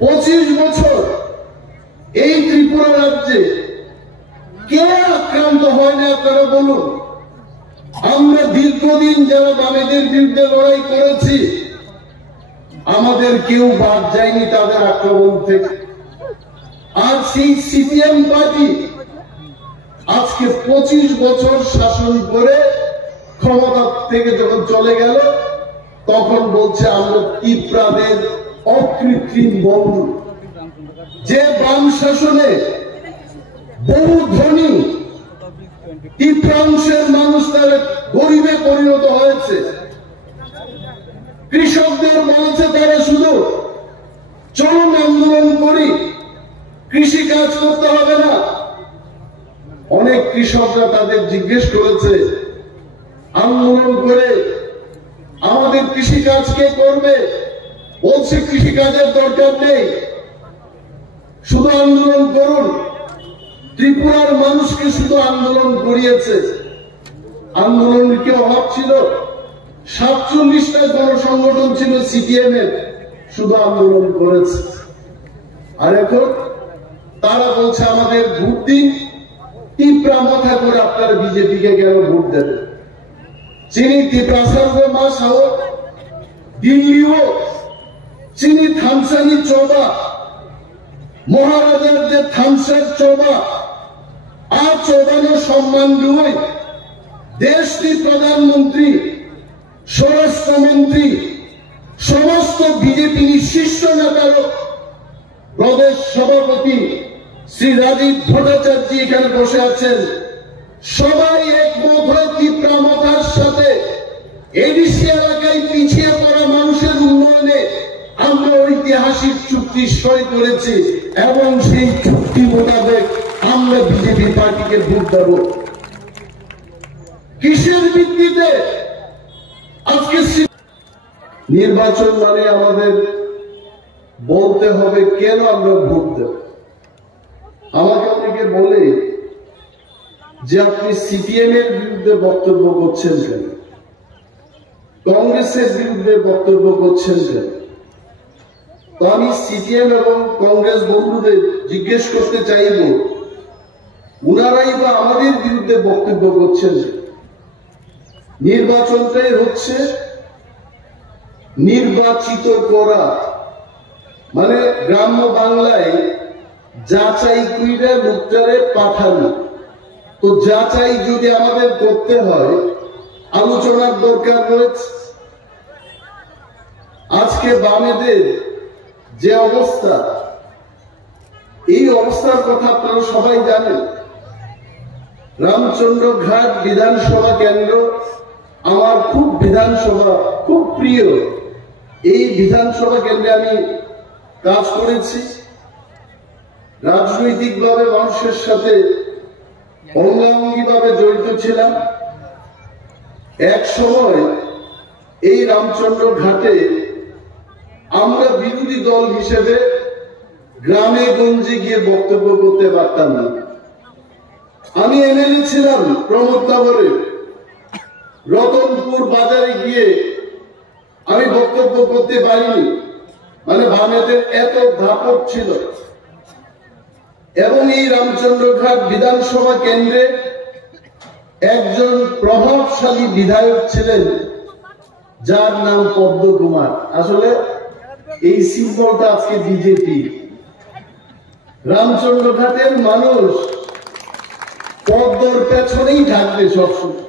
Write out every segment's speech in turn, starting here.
25 বছর এই ত্রিপুরা রাজ্যে কে আক্রান্ত হয় না আপনারা বলুন। আমরা দীর্ঘদিন যারা বামেদের বিরুদ্ধে লড়াই করেছি, আমাদের কেউ বাদ যায়নি তাদের আক্রমণ থেকে। আর সেই সিপিএম পার্টি আজকে 25 বছর শাসন করে ক্ষমতা থেকে যখন চলে গেল, তখন বলছে আমরা ত্রিপুরাদের অকৃত্রিম বন্ধু। যে বাম শাসনে বহু ধনী ত্রিপুরাংশের মানুষ তার গরিবে পরিণত হয়েছে। কৃষকদের বলছে তারা শুধু চরম আন্দোলন করি, কৃষি কাজ করতে হবে না। অনেক কৃষকরা তাদের জিজ্ঞেস করেছে, আন্দোলন করে আমাদের কৃষি কাজ কে করবে? বলছে কৃষি কাজের দরকার নেই, শুধু আন্দোলন করুন। ত্রিপুরার মানুষকে শুধু আন্দোলন করিয়েছে। আন্দোলনের কি অভাব ছিল? 47টা গণসংগঠন ছিল সিপিএম এর, শুধু আন্দোলন করেছে। আর এখন তারা বলছে আমাদের ভোট দিন। ত্রিপুরা মাথা করে আপনারা বিজেপিকে কেন ভোট দেবেন? চিনি ত্রিপুরা মাস হোক, দিল্লি হোক, চিনি থামসানি চৌবা, মহারাজার যে থামসার চৌবা, আর চৌবানো সম্মান রুই দেশটি প্রধানমন্ত্রী, স্বরাষ্ট্রমন্ত্রী, সমস্ত বিজেপি শীর্ষ নেতার প্রদেশ সভাপতি শ্রী রাজীব ভট্টাচার্য এখানে বসে আছেন। সবাই একমত হয়ে ত্রিপুরা মাথার সাথে এডিসি এলাকায় পিছিয়ে পড়া মানুষের উন্নয়নে আমরা ঐতিহাসিক চুক্তি সই করেছি এবং সেই চুক্তি মোতাবেক আমরা বিজেপি পার্টিকে ভোট দেব। কিসের ভিত্তিতে? আজকে নির্বাচন মানে আমাদের বলতে হবে কেন আমরা ভোট দেব। আমাকে অনেকে বলে যে আপনি সিপিএম এর বিরুদ্ধে বক্তব্য করছেন কেন, কংগ্রেসের বিরুদ্ধে বক্তব্য করছেন কেন? তো আমি সিপিএম এবং কংগ্রেস বন্ধুদের জিজ্ঞেস করতে চাইব, উনারাই বা আমাদের বিরুদ্ধে বক্তব্য করছেন। নির্বাচনটাই হচ্ছে নির্বাচিত করা, মানে গ্রাম্য বাংলায় যাচাই কইরা লোকটারে পাঠানো। তো যাচাই যদি আমাদের করতে হয়, আলোচনার দরকার রয়েছে। আজকে বামেদের যে অবস্থা, এই অবস্থার কথা আপনারা সবাই জানেন। রামচন্দ্র ঘাট বিধানসভা কেন্দ্র আমার বিধানসভা খুব প্রিয়। এই বিধানসভা কেন্দ্রে আমি কাজ করেছি, রাজনৈতিকভাবে মানুষের সাথে অঙ্গাঙ্গিভাবে জড়িত ছিলাম। এক সময় এই রামচন্দ্র ঘাটে আমরা বিরোধী দল হিসেবে গ্রামে গঞ্জে গিয়ে বক্তব্য করতে পারতাম না। আমি এমএলএ ছিলাম প্রমোদনগরে, রতনপুর বাজারে গিয়ে আমি বক্তব্য করতে পারিনি, মানে বামেদের এত ধাপক ছিল। এবং এই রামচন্দ্রঘাট বিধানসভা কেন্দ্রে একজন প্রভাবশালী বিধায়ক ছিলেন যার নাম পদ্ম কুমার। আসলে এই সিম্বলটা আজকে বিজেপি। রামচন্দ্রঘাটের মানুষ পদ্মর পেছনেই থাকবে সবসময়।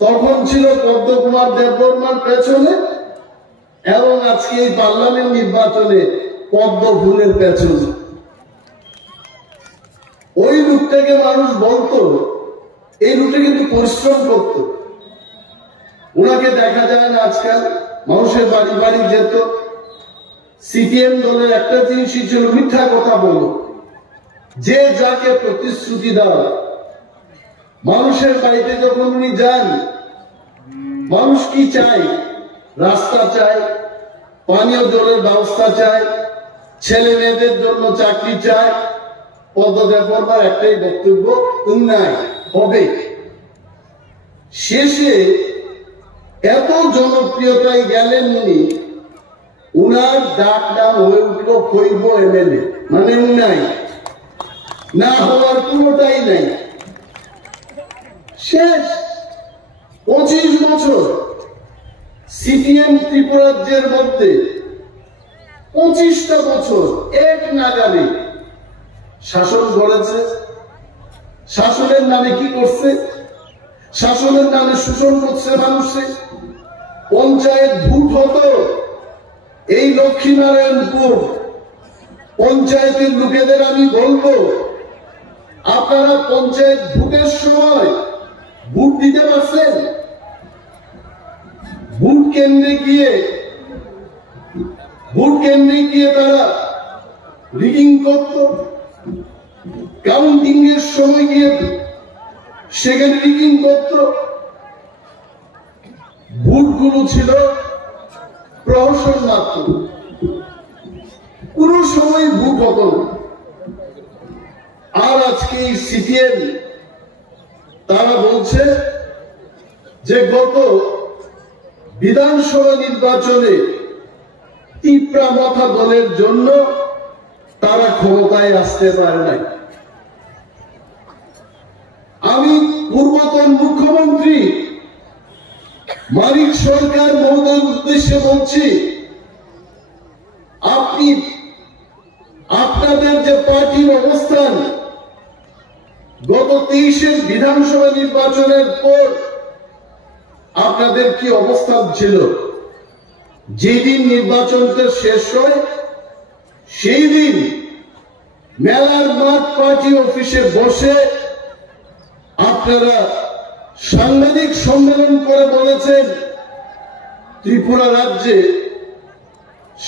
তখন ছিল পদ্ম কুমার দেববর্মার পেছনে, এবং আজকে এই পার্লামেন্ট নির্বাচনে পদ্ম ফুলের পেছনে। ওই লোকটাকে মানুষ বলতো, এই লোকটা কিন্তু পরিশ্রম করত। ওনাকে দেখা যায় না আজকাল, মানুষের বাড়ি বাড়ি যেত। সিপিএম দলের একটা জিনিসই ছিল মিথ্যা কথা বলো, যে যাকে প্রতিশ্রুতি দাও। মানুষের বাড়িতে যখন উনি যান, মানুষ কি চায়? রাস্তা চায়, পানীয় জলের ব্যবস্থা চায়, ছেলে মেয়েদের জন্য চাকরি চায়। পদ্মদেববর্মার একটাই বক্তব্য, উন্নয়ন হবে। শেষে এত জনপ্রিয়তায় গেলেন উনি উনার ডাক নাম হয়ে উঠল খৈব এমএলএ, মানে নাই না হওয়ার পুরোটাই নাই। শেষ 25 বছর সিপিএম ত্রিপুরাজ্যের মধ্যে 25টা বছর এক নাগালে শাসন করেছে। শাসনের নামে কি করছে? শাসনের নামে শোষণ করছে মানুষে। পঞ্চায়েত ভোট হতো এই লক্ষ্মীনারায়ণপুর পঞ্চায়েতের লোকেদের আমি বলবো, আপনারা পঞ্চায়েত ভোটের সময় ভোট দিতে পারছেন? ভোট কেন্দ্রে গিয়ে তারা রিডিং করত, কাউন্টিং এর সময় গিয়ে সেখানে রিডিং করত। ভোটগুলো ছিল প্রহসন মাত্র, কোন সময় ভোট হতো না। আর আজকে এই সিপিএম তারা বলছে যে গত বিধানসভা নির্বাচনে তিপ্রা মাথা দলের জন্য তারা ক্ষমতায় আসতে পারে নাই। আমি পূর্বতন মুখ্যমন্ত্রী মানিক সরকার মহোদয়ের উদ্দেশ্যে বলছি, আপনি আপনাদের যে পার্টির অবস্থান গত 23-এর বিধানসভা নির্বাচনের পর আপনাদের কি অবস্থান ছিল? যেদিন নির্বাচনটা শেষ হয় সেই দিন মেলার মাঠ পার্টি অফিসে বসে আপনারা সাংবাদিক সম্মেলন করে বলেছেন ত্রিপুরা রাজ্যে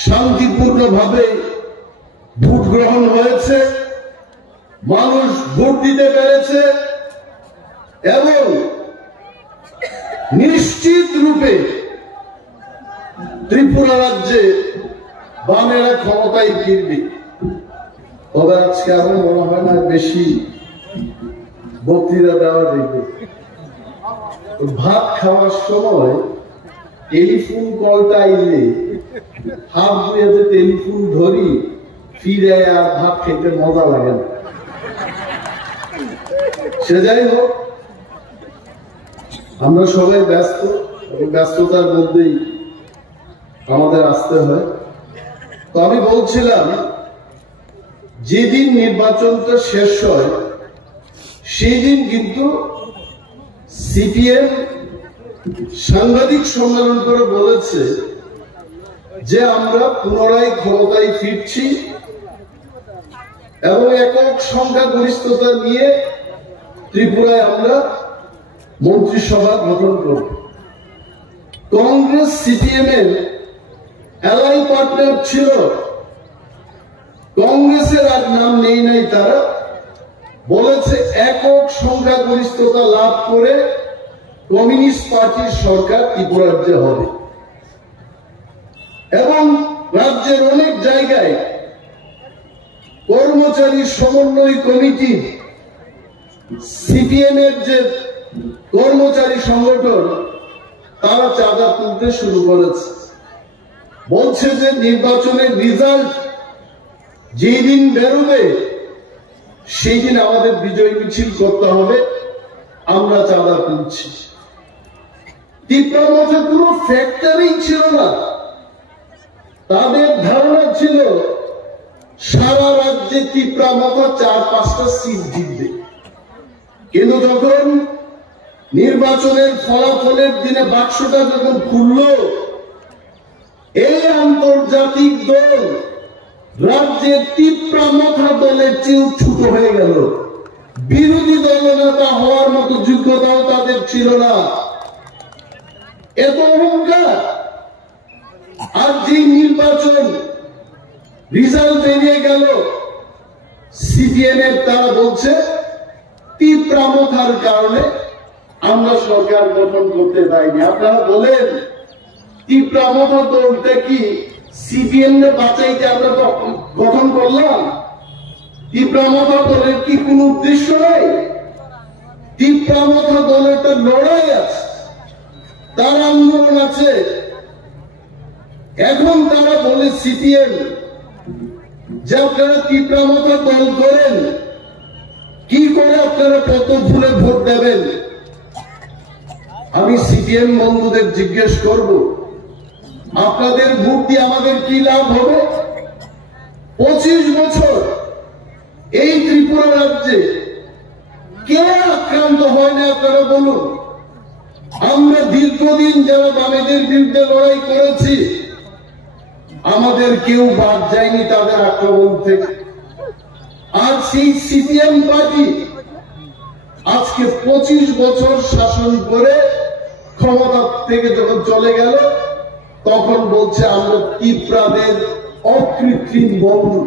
শান্তিপূর্ণভাবে ভোট গ্রহণ হয়েছে, মানুষ ভোট দিতে পেরেছে এবং নিশ্চিত রূপে ত্রিপুরা রাজ্যে বামেরা ক্ষমতায় ফিরবে। তবে আজকে আমার মনে হয় না বেশি বক্তৃতা দেওয়া দেখবে। ভাত খাওয়ার সময় টেলিফোন কলটা আইলে হাত ধুয়ে যে টেলিফোন ধরি ফিরে আর ভাত খেতে মজা লাগে না। সে যাই হোক, আমরা সবাই ব্যস্ত, ব্যস্ততার মধ্যেই আমাদের আসতে হয়। তো আমি বলছিলাম যেদিন নির্বাচনটা শেষ হয় সেই দিন কিন্তু সিপিএম সাংবাদিক সম্মেলন করে বলেছে যে আমরা পুনরায় ক্ষমতায় ফিরছি এবং একক সংখ্যাগরিষ্ঠতা নিয়ে ত্রিপুরায় আমরা মন্ত্রিসভা গঠন করব। কংগ্রেস সিপিএম এর এলাই পার্টনার ছিল, কংগ্রেসের আর নাম নেই নাই, তারা বলেছে একক সংখ্যাগরিষ্ঠতা লাভ করে কমিউনিস্ট পার্টির সরকার ত্রিপুরা রাজ্যে হবে এবং রাজ্যের অনেক জায়গায় কর্মচারী সমন্বয় কমিটি সিপিএম এর যে কর্মচারী সংগঠন তারা চাঁদা তুলতে শুরু করেছে। বলছে যে নির্বাচনের রেজাল্ট যেই দিন বেরোবে সেই দিন আমাদের বিজয় মিছিল করতে হবে, আমরা চাঁদা তুলছি। ত্রিপুরার মধ্যে পুরো ফ্যাক্টরি ছিল না, তাদের ধারণা ছিল সারা রাজ্যে ত্রিপুরা মতো 4-5টা সিট জিতবে। কিন্তু যখন নির্বাচনের ফলাফলের দিনে বাক্সটা যখন খুলল, এই আন্তর্জাতিক দল রাজ্যের ত্রিপুরা মাথা দলের চেয়েও ছোট হয়ে গেল। বিরোধী দলনেতা হওয়ার মতো যোগ্যতাও তাদের ছিল না, এত অহংকার। আর যে নির্বাচন রেজাল্ট বেরিয়ে গেল সিপিএম এর, তারা বলছে ত্রিপুরা মাথার কারণে আমরা সরকার গঠন করতে পারিনি। আপনারা বলেন ত্রিপুরা মাথা দলটা কি সিপিএম কে বাঁচাইতে আমরা গঠন করলাম? ত্রিপুরা মাথা দলের কি কোন উদ্দেশ্য নাই? ত্রিপুরা মাথা দলের একটা লড়াই আছে, তার আন্দোলন আছে। এখন তারা বলে সিপিএম যে আপনারা তীব্রামতা দল করেন, কি করে আপনারা কত ফুলে ভোট দেবেন? আমি সিপিএম বন্ধুদের জিজ্ঞেস করব, আপনাদের ভোট দিয়ে আমাদের কি লাভ হবে? 25 বছর এই ত্রিপুরা রাজ্যে কে আক্রান্ত হয় না আপনারা বলুন? আমরা দীর্ঘদিন যারা বামেদের বিরুদ্ধে লড়াই করেছি, আমাদের কেউ বাদ যায়নি তাদের আক্রমণ থেকে। আর সেই সিপিএম পার্টি আজকে 25 বছর শাসন করে ক্ষমতা থেকে যখন চলে গেল, তখন বলছে আমরা তীব্রাদের অকৃত্রিম বন্ধু।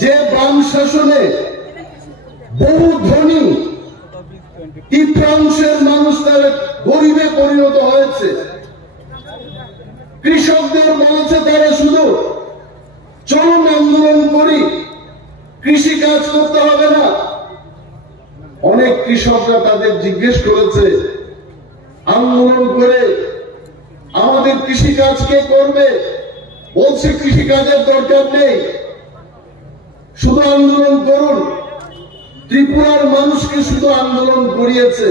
যে বাম শাসনে বহু ধনী তীব্রাংশের মানুষ তারা গরিবে পরিণত হয়েছে, কৃষকদের বলেছে তারা শুধু চলুন আন্দোলন করি, কৃষি কাজ করতে হবে না। অনেক কৃষকরা তাদের জিজ্ঞেস করেছে আন্দোলন করে আমাদের কৃষি কাজ কে করবে? বলছে কৃষি কাজের দরকার নেই, শুধু আন্দোলন করুন। ত্রিপুরার মানুষকে শুধু আন্দোলন করিয়েছে।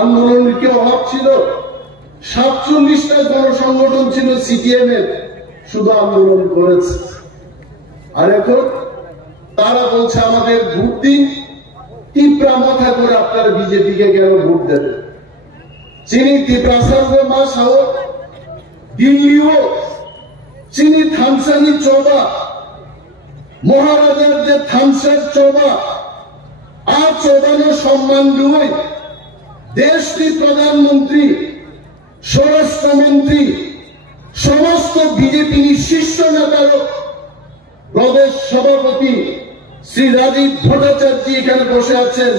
আন্দোলনের কি অভাব ছিল? 47টা গণসংগঠন ছিল সিপিএম এর, শুধু আন্দোলন করেছে। আর এখন তারা বলছে আমাদের ভোট দিন, তীব্রা মাথা করে আপনারা বিজেপিকে কেন ভোট দেবেন? চিনি তীব্রাসার মাস হোক, দিল্লি হোক, চিনি থামসানি চৌবা, মহারাজার যে থামসার চৌবা আর চৌবানো সম্মান দুই দেশটি প্রধানমন্ত্রী, স্বরাষ্ট্রমন্ত্রী, সমস্ত বিজেপি শীর্ষ নেতার প্রদেশ সভাপতি শ্রী রাজীব ভট্টাচার্য এখানে বসে আছেন।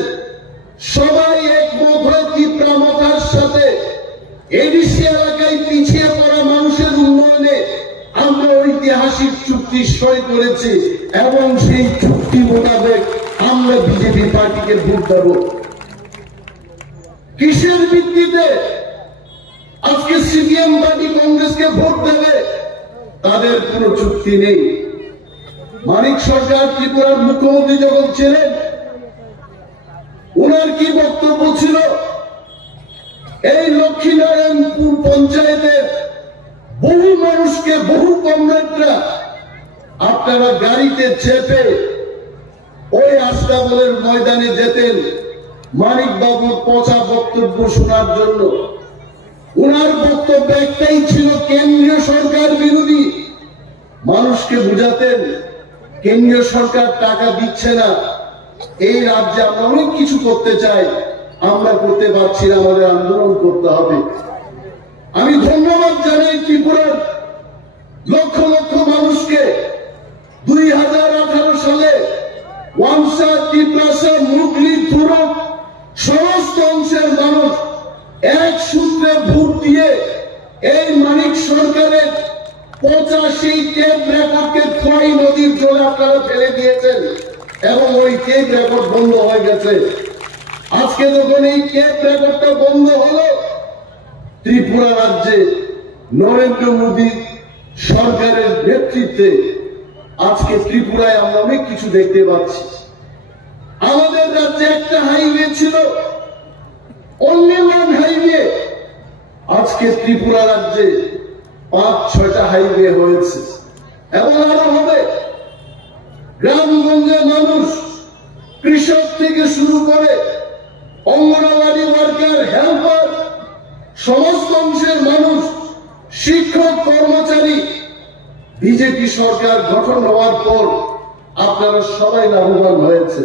সবাই একমত হয়ে তীব্রামতার সাথে এডিসি এলাকায় পিছিয়ে পড়া মানুষের উন্নয়নে আমরা ঐতিহাসিক চুক্তি সই করেছি এবং সেই চুক্তি মোতাবেক আমরা বিজেপি পার্টিকে ভোট দেব। কিসের ভিত্তিতে আজকে সিপিএম পার্টি কংগ্রেসকে ভোট দেবে? তাদের কোনো চুক্তি নেই। মানিক সরকার ত্রিপুরার মুখ্যমন্ত্রী যখন ছিলেন, ওনার কি বক্তব্য ছিল? এই লক্ষ্মীনারায়ণপুর পঞ্চায়েতের বহু মানুষকে, বহু কমরেডরা আপনারা গাড়িতে চেপে ওই আস্তাবলের ময়দানে যেতেন মানিক বাবুর পচা বক্তব্য শোনার জন্য। ওনার বক্তব্য একটাই ছিল, কেন্দ্রীয় সরকার বিরোধী। মানুষকে বুঝাতেন কেন্দ্রীয় সরকার টাকা দিচ্ছে না, এই রাজ্যে আমরা অনেক কিছু করতে চাই, আমরা করতে পারছি না, আমাদের আন্দোলন করতে হবে। আমি ধন্যবাদ জানাই ত্রিপুরার লক্ষ লক্ষ মানুষকে। 2018 সালে ওয়ামসা, ত্রিপ্রাসা, মুগলি, থুরক সমস্ত অংশের মানুষ এক সূত্রে ভোট দিয়ে এই মানিক সরকারের 85 টেপ রেকর্ডকে খোয়াই নদীর জলে আপনারা ফেলে দিয়েছেন এবং ওই টেপ রেকর্ড বন্ধ হয়ে গেছে। আজকে যখন এই টেপ রেকর্ডটা বন্ধ হলো, ত্রিপুরা রাজ্যে নরেন্দ্র মোদী সরকারের নেতৃত্বে আজকে ত্রিপুরায় আমরা অনেক কিছু দেখতে পাচ্ছি। আমাদের রাজ্যে একটা হাইওয়ে ছিল, অনলি ওয়ান হাইওয়ে, আজকে ত্রিপুরা রাজ্যে 5-6টা হাইওয়ে হয়েছে এবং আরো হবে। গ্রামগঞ্জের মানুষ, কৃষক থেকে শুরু করে অঙ্গনওয়াড়ি ওয়ার্কার, হেল্পার, সমস্ত অংশের মানুষ, শিক্ষক, কর্মচারী, বিজেপি সরকার গঠন হওয়ার পর আপনারা সবাই লাভবান হয়েছে।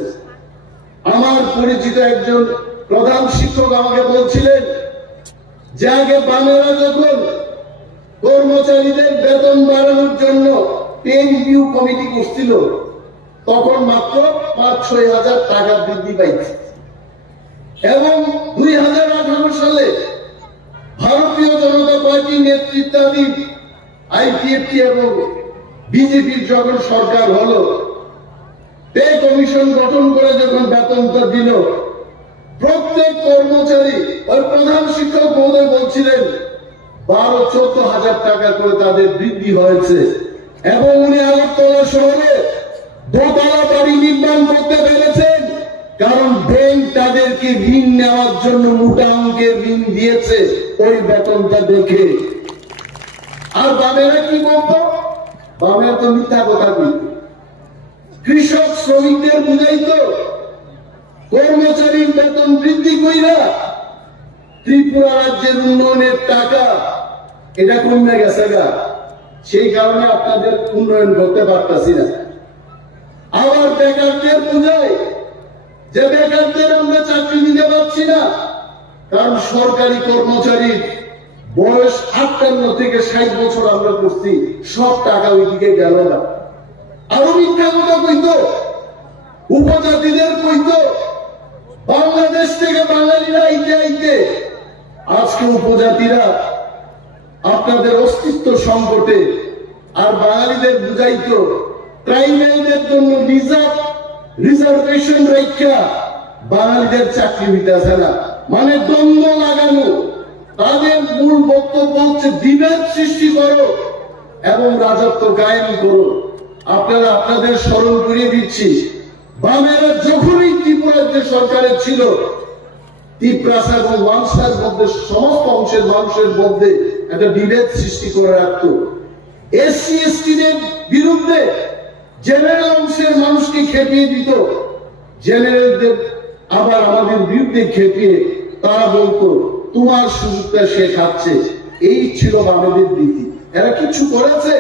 আমার পরিচিত একজন প্রধান শিক্ষক আমাকে বলছিলেন যে আগে বামেরা যখন কর্মচারীদের বেতন বাড়ানোর জন্য পে রিভিউ কমিটি করছিল, তখন মাত্র 5-6 হাজার টাকা বৃদ্ধি পাইছে এবং 2018 সালে ভারতীয় জনতা পার্টি নেতৃত্বাধীন আইপিএফটি এবং বিজেপির যখন সরকার হলো, পে কমিশন গঠন করে যখন বেতনটা দিল, প্রত্যেক কর্মচারী, ওই প্রধান শিক্ষক মহোদয় বলছিলেন 12-14 হাজার টাকা করে তাদের বৃদ্ধি হয়েছে। এবং উনি আগরতলা শহরে দোতলা বাড়ি নির্মাণ করতে পেরেছেন, কারণ ব্যাংক তাদেরকে ঋণ নেওয়ার জন্য মোটা অঙ্কের ঋণ দিয়েছে ওই বেতনটা দেখে। আর বামেরা কি বলতো? বামেরা তো মিথ্যা কথা বলতো। কৃষক শ্রমিকদের বুঝাইতো কর্মচারীর বেতন বৃদ্ধি কইরা ত্রিপুরা রাজ্যের উন্নয়নের টাকা এটা কমে গেছে গা, সেই কারণে আপনাদের উন্নয়ন করতে পারতাছি না। আবার বেকারদের বুঝায় যে বেকারদের আমরা চাকরি দিতে পারছি না, কারণ সরকারি কর্মচারীর বয়স 58 থেকে 60 বছর আমরা করছি, সব টাকা ওইদিকে গেল না। আরো মিথ্যা কথা কইতো, উপজাতিদের কইতো বাংলাদেশ থেকে বাঙালিরা আইতে আইতে আজকে উপজাতিরা আপনাদের অস্তিত্ব সংকটে। আর বাঙালিদের বুঝাইতো ট্রাইবেলদের জন্য রিজার্ভেশন রেখা বাঙালিদের চাকরি দিতেছে না, মানে দ্বন্দ্ব লাগানো। তাদের মূল বক্তব্য হচ্ছে বিভেদ সৃষ্টি করো এবং রাজত্ব কায়েম করো। আপনারা আপনাদের স্মরণ করিয়ে দিচ্ছি, বামেরা যখনই ত্রিপুরার যে সরকারের ছিল, তিপ্রাসা এবং ওয়াংসার মধ্যে সমস্ত অংশের মানুষের মধ্যে একটা বিভেদ সৃষ্টি করে রাখত। এসসি এসটিদের বিরুদ্ধে জেনারেল অংশের মানুষকে খেপিয়ে দিত, জেনারেলদের আবার আমাদের বিরুদ্ধে খেপিয়ে তারা বলতো তোমার সুযোগটা সে খাচ্ছে। এই ছিল বামেদের নীতি। এরা কিছু করেছে?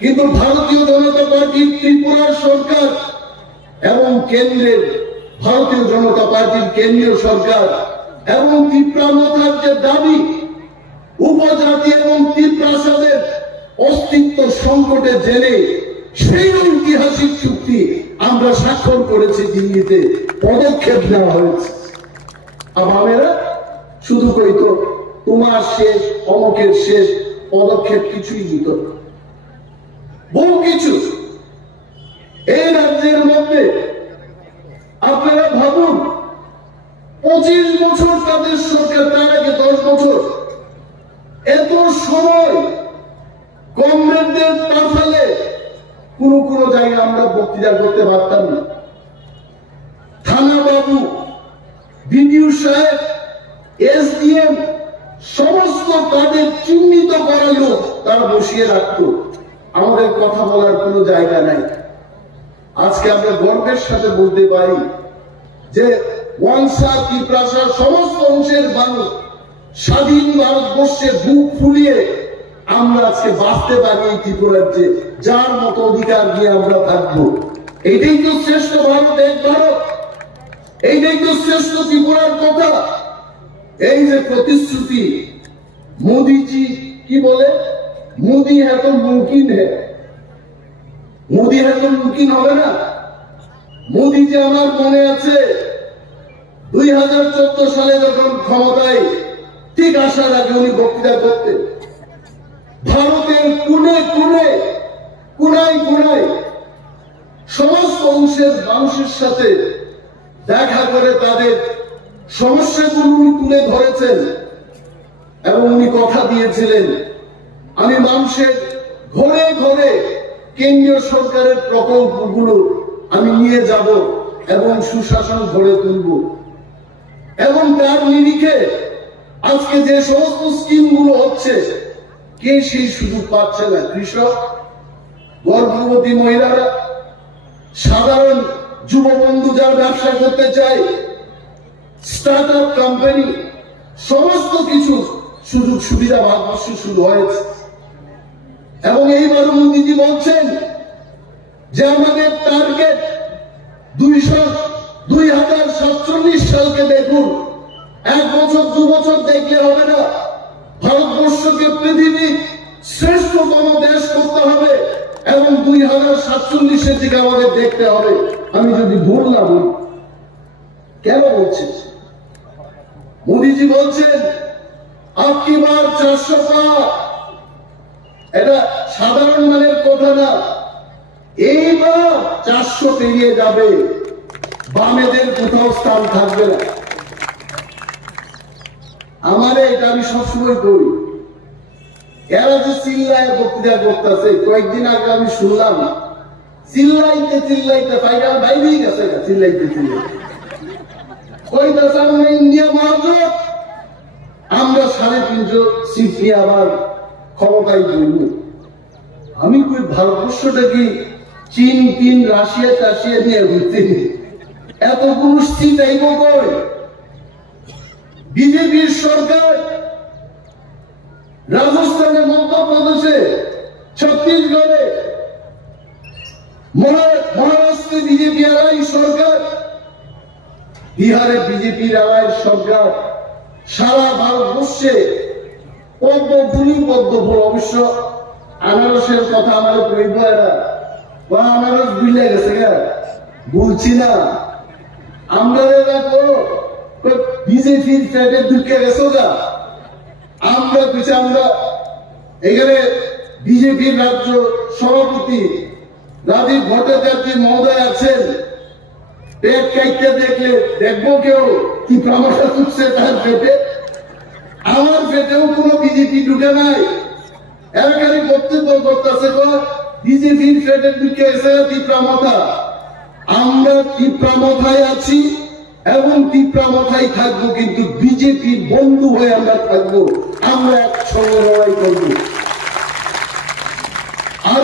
কিন্তু ভারতীয় জনতা পার্টির ত্রিপুরার সরকার এবং কেন্দ্রের ভারতীয় জনতা পার্টির কেন্দ্রীয় সরকার এবং ত্রিপ্রামতার যে দাবি, উপজাতি এবং ত্রিপ্রাসাদের অস্তিত্ব সংকটে জেনে সেই ঐতিহাসিক চুক্তি আমরা স্বাক্ষর করেছি দিল্লিতে, পদক্ষেপ নেওয়া হয়েছে। আমাদেরা শুধু কইতো তোমার শেষ, অমকের শেষ, পদক্ষেপ কিছুই নিত না। বহু কিছু এই রাজ্যের মধ্যে আপনারা ভাবুন, 25 বছর তাদের সরকার, তার আগে 10 বছর, এত সময় কমরেডদের তাফালে কোন জায়গায় আমরা বক্তৃতা করতে পারতাম না। থানা বাবু, বিডিও সাহেব, এসডিএম সমস্ত তাদের চিহ্নিত করা লোক তারা বসিয়ে রাখত, আমাদের কথা বলার কোনো জায়গা নাই। আজকে আমরা গর্বের সাথে বলতে পারি যে ওয়াংসা, ত্রিপ্রাসার সমস্ত অংশের মানুষ স্বাধীন ভারতবর্ষে বুক ফুলিয়ে আমরা আজকে বাঁচতে পারি এই ত্রিপুরাজ্যে, যার মতো অধিকার নিয়ে আমরা থাকবো। এইটাই তো শ্রেষ্ঠ ভারত, এক ভারত, এইটাই তো শ্রেষ্ঠ ত্রিপুরার কথা। এই যে প্রতিশ্রুতি, মোদিজি কি বলে, মোদি হ্যাঁ তো মুমকিন হ্যাঁ, মোদি হ্যাঁ তো মুমকিন হবে না। মোদি যে আমার মনে আছে 2014 সালে যখন ক্ষমতায় ঠিক আসার আগে উনি বক্তৃতা করতেন, ভারতের কোনায় সমস্ত অংশের মানুষের সাথে দেখা করে তাদের সমস্যাগুলো উনি তুলে ধরেছেন এবং উনি কথা দিয়েছিলেন আমি মানুষের ঘরে ঘরে কেন্দ্রীয় সরকারের প্রকল্পগুলো আমি নিয়ে যাব এবং সুশাসন গড়ে তুলব। এবং তার নিরিখে আজকে যে সমস্ত স্কিমগুলো হচ্ছে, কে সেই সুযোগ পাচ্ছে না? কৃষক, গর্ভবতী মহিলারা, সাধারণ যুববন্ধু যার ব্যবসা করতে চায়, স্টার্ট আপ কোম্পানি, সমস্ত কিছু সুযোগ সুবিধা ভারতবর্ষে শুরু হয়েছে। এবং এইবার মোদীজি বলছেন যে আমাদের টার্গেট 2047 সালকে দেখুন, 1 বছর 2 বছর দেখলে হবে না, ভারতবর্ষকে পৃথিবীর শ্রেষ্ঠতম দেশ করতে হবে এবং 2047-এর দিকে আমাদের দেখতে হবে। আমি যদি ভুল না বলি, কেন বলছেন? মোদীজি বলছেন আপকি বার 400 পার, এটা সাধারণ মানের কথা না, এইবার 400 পেরিয়ে যাবে, বামেদের কোথাও স্থান থাকবে না। আমারে এটা আমি সবসময় করি, এরা যে চিল্লায় বক্তৃতা করতেছে, কয়েকদিন আগে আমি শুনলাম চিল্লাইতে চিল্লাইতে ফাইনাল বাইরেই গেছে, চিল্লাইতে চিল্লাইতে কইতাছে আমরা ইন্ডিয়া মহাজোট, আমরা 350 সিট নিয়ে আবার ক্ষমতায় বলব। আমি কই ভারতবর্ষটা কি চীন তিন রাশিয়া টাশিয়া নিয়ে ঘুরতে এতগুলো সিট আইব কই? বিজেপির সরকার রাজস্থানে, মধ্যপ্রদেশে, ছত্তিশগড়ে, মহারাষ্ট্রে বিজেপি আলাই সরকার, বিহারে বিজেপির আলাই সরকার, সারা ভারতবর্ষে পদ্মফুলি পদ্মফুল। অবশ্য আনারসের কথা আমার কইব, এরা আনারস বুঝলে গেছে গা, বলছি না আমরা বিজেপির ফ্যাটে ঢুকে গেছো গা। আমরা কিছু আমরা এখানে বিজেপির রাজ্য সভাপতি রাজীব ভট্টাচার্য মহোদয় আছেন, পেট কাইতে দেখলে দেখবো কেউ কি প্রমাণটা তুলছে তার পেটে। আমার পেটেও কোনো বিজেপি ঢুকে নাই, এলাকারই বক্তব্য করতেছে বিজেপির পেটে ঢুকে এসে তীব্রামথা। আমরা তীব্রামথায় আছি এবং তীব্রামথায় থাকবো, কিন্তু বিজেপির বন্ধু হয়ে আমরা থাকবো, আমরা একসঙ্গে লড়াই করবো। আর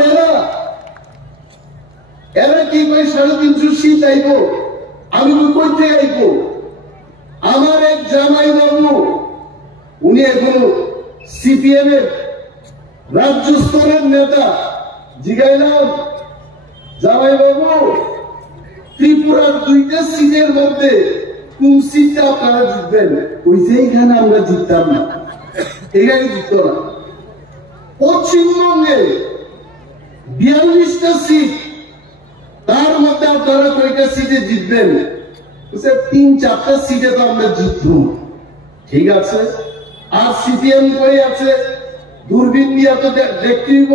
এরা কি করে 350 সিট আইব? আমি কই থেকে আইব? আমার এক জামাই বাবু, উনি এখন সিপিএম এর রাজ্য স্তরের নেতা, জিগাইলাম জামাই বাবু ত্রিপুরার 2টা সিটের মধ্যে কোন সিটটা আপনারা জিতবেন? ওই যে এখানে আমরা জিততাম না, এখানে জিতত না। পশ্চিমবঙ্গে 42টা সিট, তার মধ্যে আপনারা কয়টা সিটে জিতবেন? 3-4টা সিটে তো আমরা জিতব, ঠিক আছে। আর সিপিএম কই আছে? দূরবীন দিয়ে তো দেখতেইব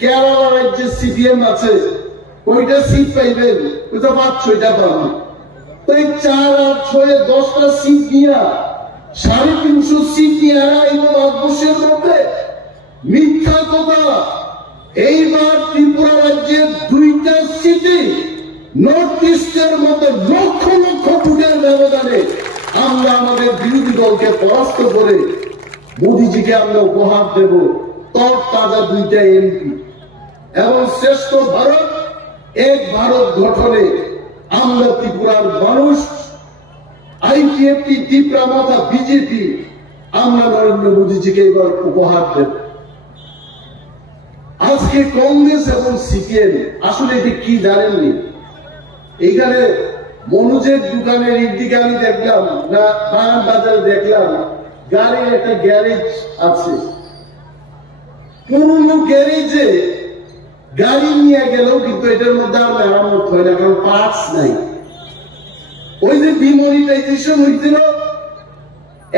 কেরালা রাজ্যে সিপিএম আছে, কয়টা সিট পাইবেন? 5-6টা পাবেন। তো এই 4 আর 6 10টা সিট নিয়ে 350 সিট নিয়ে এই ভারতবর্ষের মধ্যে মিথ্যা কথা। এইবার ত্রিপুরা রাজ্যের 2টা সিটে নর্থ ইস্টের মধ্যে লক্ষ লক্ষ ভোটের ব্যবধানে আমরা আমাদের বিরোধী দলকে পরাস্ত করে মোদীজিকে আমরা উপহার দেব তরতাজা 2টা এমপি। এবং শ্রেষ্ঠ ভারত, এক ভারত গঠনে আমরা ত্রিপুরার মানুষ, আইপিএফটি, তীব্রামথা, বিজেপি, আমরা নরেন্দ্র মোদীজিকে এবার উপহার দেব। আজকে কংগ্রেস এবং সিপিএম আসলে এটি কি জানেননি? এইখানে মনোজের দোকানের দিকে আমি দেখলাম না, বাগান বাজারে দেখলাম গাড়ির একটা গ্যারেজ আছে। পুরনো গ্যারেজে গাড়ি নিয়ে গেলেও কিন্তু এটার মধ্যে আর মেরামত হয় না, কারণ পার্টস নাই। ওই যে ডিমনিটাইজেশন হয়েছিল,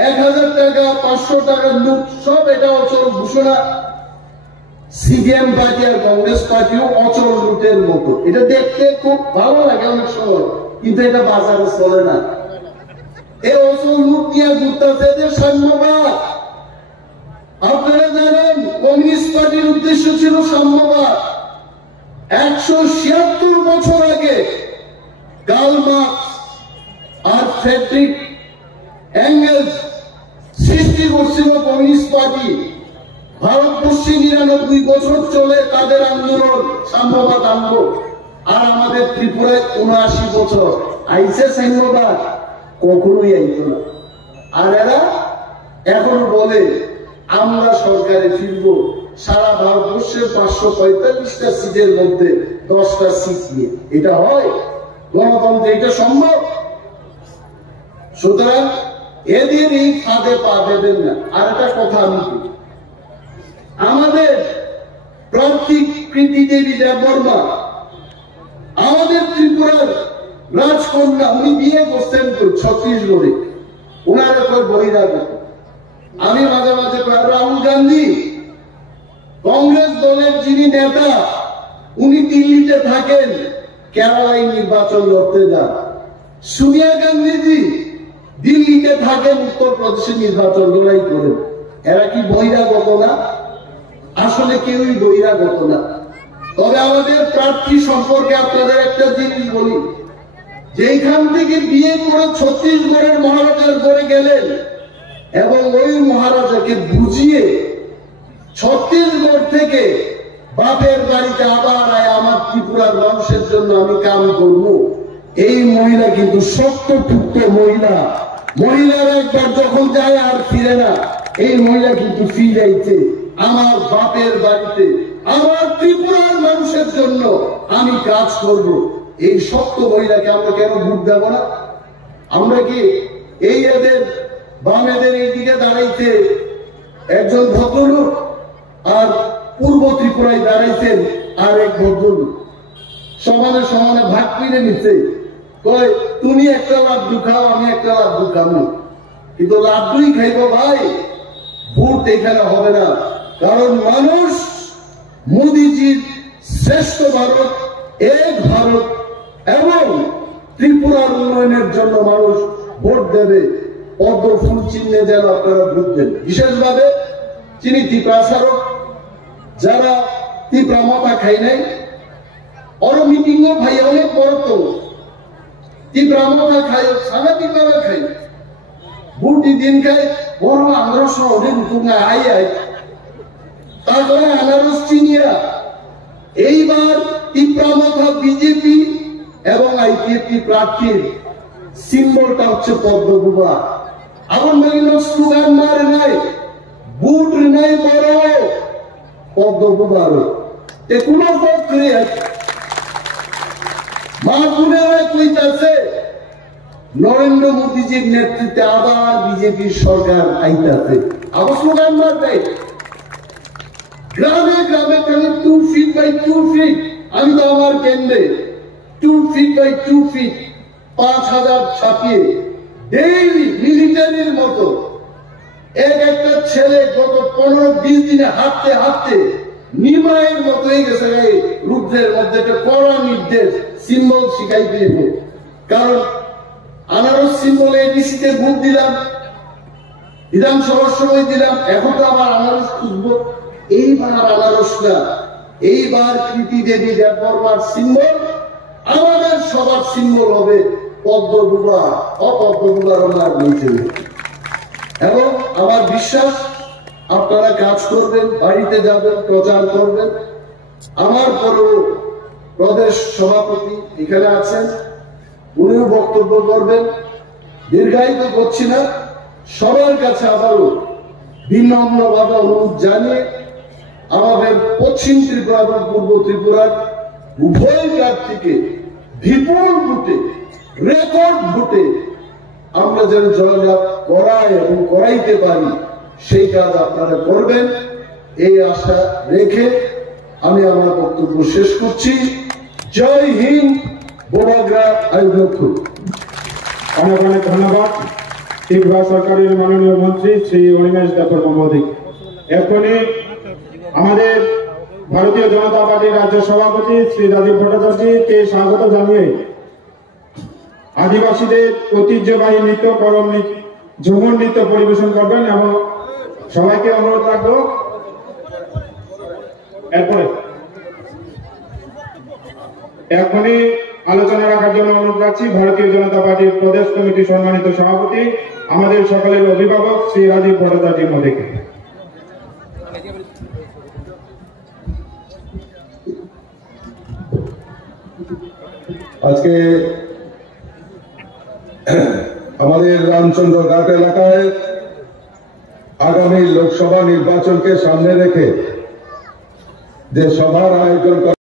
1000 টাকা 500 টাকার লুট, সব এটা অচল ঘোষণা। সিপিএম পার্টি আর কংগ্রেস পার্টিও অচল লুটের মতো। এটা দেখতে খুব ভালো লাগে অনেক সময়, কিন্তু এটা বাজারে চলে না। এই অচল লুট নিয়ে ঘুরতেছে এদের সাম্যবাদ। আপনারা জানেন কমিউনিস্ট পার্টির উদ্দেশ্য ছিল সাম্যবাদ। 176 বছর আগে কার্ল মার্কস আর ফ্রেডরিক এঙ্গেলস সৃষ্টি করছিল কমিউনিস্ট পার্টি। ভারতবর্ষে 99 বছর চলে তাদের আন্দোলন, সাম্যবাদ আনবো। আর আমাদের ত্রিপুরায় 79 বছর আইসে সাম্যবাদ, কখনোই আইত না। আর এরা এখন বলে আমরা সরকারে ফিরব, সারা ভারতবর্ষের 545টা সিটের মধ্যে 10টা সিট নিয়ে। এটা হয় গণতন্ত্রে? এটা সম্ভব? সুতরাং এদের এই ফাঁদে পা দেবেন না। আর একটা কথা আমি বলি, আমাদের প্রান্তিক কৃতি দেবী দেববর্মা, আমাদের ত্রিপুরার রাজকন্যা, উনি বিয়ে করছেন ছত্তিশগড়ে, ওনার একটা বহিরাগত। আমি মাঝে মাঝে রাহুল গান্ধী কংগ্রেস দলের যিনি নেতা, উনি দিল্লিতে থাকেন, কেরালায় নির্বাচন লড়তে যান। সোনিয়া গান্ধীজি দিল্লিতে থাকেন, উত্তরপ্রদেশে নির্বাচন লড়াই করেন। এরা কি বহিরাগত না? আসলে কেউই বহিরাগত না। তবে আমাদের প্রার্থী সম্পর্কে আপনাদের একটা জিনিস বলি, যেখান থেকে বিয়ে করে ছত্তিশগড়ের মহারাজার ঘরে গেলেন এবং ওই মহারাজাকে বুঝিয়ে ছত্তিশগড় থেকে বাপের বাড়িতে আবার আয় আমার ত্রিপুরার মানুষের জন্য আমি কাম করব, এই মহিলা কিন্তু শক্তপুক্ত মহিলা। মহিলারা একবার যখন যায় আর ফিরে না। এই মহিলা কিন্তু ফিরাইছে আমার বাপের বাড়িতে, আমার ত্রিপুরার মানুষের জন্য আমি কাজ করব। এই শক্ত মহিলাকে আমরা কেন ভোট দেব না? আমরা কি এই এদের বামেদের এইদিকে দাঁড়াইতে একজন ভদ্রলোক, আর পূর্ব ত্রিপুরায় দাঁড়াইছেন আর এক ভদ্রলোক, সমানে সমানে ভাগ কিনে নিচ্ছে। কয় তুমি একটা লাড্ডু খাও, আমি একটা লাড্ডু খাবো, কিন্তু লাড্ডুই খাইব ভাই, ভোট এখানে হবে না। কারণ মানুষ মোদিজির শ্রেষ্ঠ ভারত, এক ভারত এবং ত্রিপুরার উন্নয়নের জন্য মানুষ ভোট দেবে। পদ্ম ফুল চিহ্নে যেন আপনারা ভোট দেন। বিশেষভাবে যিনি ত্রিপ্রাসারক, যারা ত্রিপুরা মাথা খাই নাই, অর মিটিংও ভাই অনেক বড়, তো ত্রিপুরা মাথা খাই সাংঘাতিক ভাবে খাই, বুটি দিন খাই বড় আনারস শহরে নতুন আই আই, তারপরে আনারস চিনিয়া। এইবার ত্রিপুরা মাথা বিজেপি এবং আইপিএফটি প্রার্থীর সিম্বলটা হচ্ছে পদ্মগুবা। আমার বিভিন্ন স্লোগান মারে নাই, বুট নাই, বড় পদ্মগুবার কোন প্রক্রিয়া মা বোনেরা কইতাছে নরেন্দ্র মোদীজির নেতৃত্বে আবার বিজেপির সরকার আইতাছে। আবার স্লোগান মারবে গ্রামে গ্রামে, খালি 2 ফিট বাই 2 ফিট। আমি তো আমার কেন্দ্রে 2 ফিট বাই 2 ফিট 5000 ছাপিয়ে ডেইলি মিলিটারির মতো একটা ছেলে গত 15-20 দিনে হাঁটতে হাঁটতে নিমায়ের মতো হয়ে গেছে। রুদ্রের মধ্যে একটা কড়া নির্দেশ, সিম্বল শিখাই দিব। কারণ আনারস সিম্বল এডিসিতে ভোট দিলাম, বিধানসভার সময় দিলাম, এখন তো আবার আনারস খুঁজবো। এইবার আনারস না, এইবার কৃতি দেবী দেববর্মার সিম্বল, আমাদের সবার সিম্বল হবে পদ্মগুবা। অপদ্মগুবার আমার নিচে। এবং আমার বিশ্বাস আপনারা কাজ করবেন, বাড়িতে যাবেন, প্রচার করবেন। আমার পরেও প্রদেশ সভাপতি এখানে আছেন, উনিও বক্তব্য করবেন। দীর্ঘায়িত করছি না, সবার কাছে আবারও বিনম্রভাবে অনুরোধ জানিয়ে আমাদের পশ্চিম ত্রিপুরা এবং পূর্ব ত্রিপুরার উভয় প্রার্থীকে বিপুল ভোটে, রেকর্ড ভোটে আমরা যেন জয়লাভ করাই এবং করাইতে পারি, সেই কাজ আপনারা করবেন এই আশা রেখে আমি আমার বক্তব্য শেষ করছি। জয় হিন্দ, বোরাগ্রা আইলক্ষ। অনেক অনেক ধন্যবাদ ত্রিপুরা সরকারের মাননীয় মন্ত্রী শ্রী অনিমেষ দেববর্মা মহোদয়। এখনই আমাদের ভারতীয় জনতা পার্টির রাজ্য সভাপতি শ্রী রাজীব ভট্টাচার্যকে স্বাগত জানিয়ে আদিবাসীদের ঐতিহ্যবাহী নৃত্য করম ঝুমুর নৃত্য পরিবেশন করবেন এবং সবাইকে অনুরোধ রাখবো এরপরে এখনই আলোচনা রাখার জন্য অনুরোধ রাখছি ভারতীয় জনতা পার্টির প্রদেশ কমিটির সম্মানিত সভাপতি, আমাদের সকলের অভিভাবক শ্রী রাজীব ভট্টাচার্য মহোদয়কে। আজকে আমাদের রামচন্দ্র ঘাট এলাকায় আগামী লোকসভা নির্বাচনকে সামনে রেখে যে সভার আয়োজন